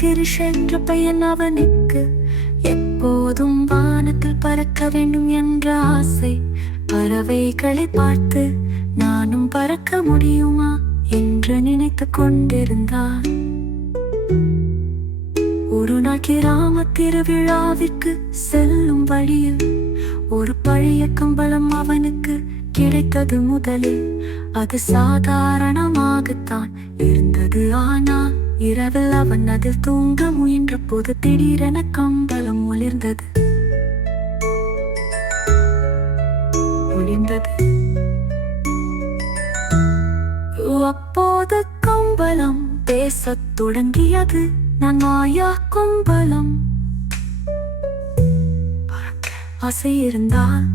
கிரிஷ் என்ற பையன் அவனுக்கு. எப்போதும் வானத்தில் பறக்க வேண்டும் என்ற ஆசை. பறவைகளை பார்த்து நானும் பறக்க முடியுமா என்று நினைத்து கொண்டிருந்தான். ஒரு நாள் கிராம திருவிழாவிற்கு செல்லும் வழியில் ஒரு பழைய கம்பளம் அவனுக்கு கிடைத்தது. முதலில் அது சாதாரணமாகத்தான் இருந்தது. ஆனால் இரவில் அவன் அதில் தூங்க முயன்ற போது திடீரென கம்பளம் ஒளிர்ந்தது. அப்போது கம்பளம் பேசத் தொடங்கியது. நான் மாயா கம்பளம், ஆசை இருந்தால்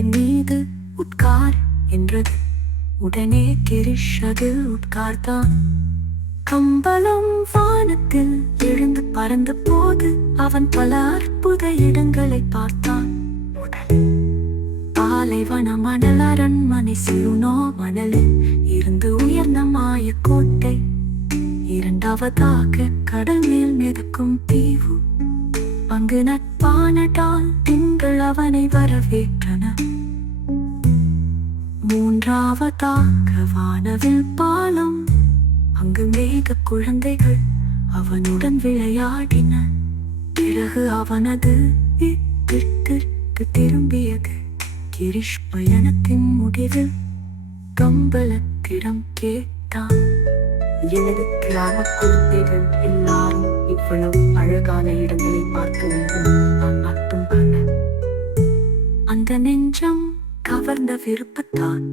என் மீது உட்கார் என்றது. உடனே கிரிஷ் அதில் உட்கார்ந்தான். கம்பளம் வானத்தில் எழுந்து பறந்த போது அவன் பல அற்புத இடங்களை பார்த்தான். பாலைவன மணல், அரண்மனை, சிறுநோ மணலில் இருந்து உயர்ந்த மாய கோட்டை, இரண்டாவதாக கடல் மேல் மிதக்கும் தீவு. அங்கு நட்பானடால் திங்கள் அவனை வரவேற்றன. மூன்றாவதாக வானவில் பாலம், அங்கு மேக குழந்தைகள் அவனுடன் விளையாடின. பிறகு அவனது வீட்டிற்கு திரும்பியது. கிரிஷ் பயணத்தின் முடிவில் கம்பளத்திடம் கேட்டான், எனது கிராம குழந்தைகள் எல்லாரும் இவ்வளவு அழகான இடங்களை பார்க்க வேண்டும், நான் மட்டும் அல்ல. அந்த நெஞ்சம் கவர்ந்த விருப்பத்தான்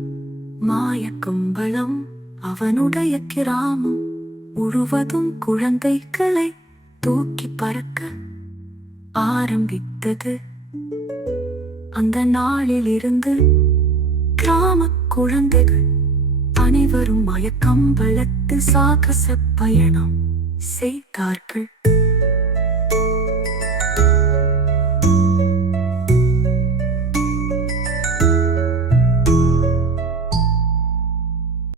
மாய கம்பளம் அவனுடைய கிராமம் முழுவதும் குழந்தைகளை தூக்கி பறக்க ஆரம்பித்தது. அந்த நாளில் இருந்து கிராம குழந்தைகள் அனைவரும் மாய கம்பளத்தில் சாகச பயணம் செய்தார்கள்.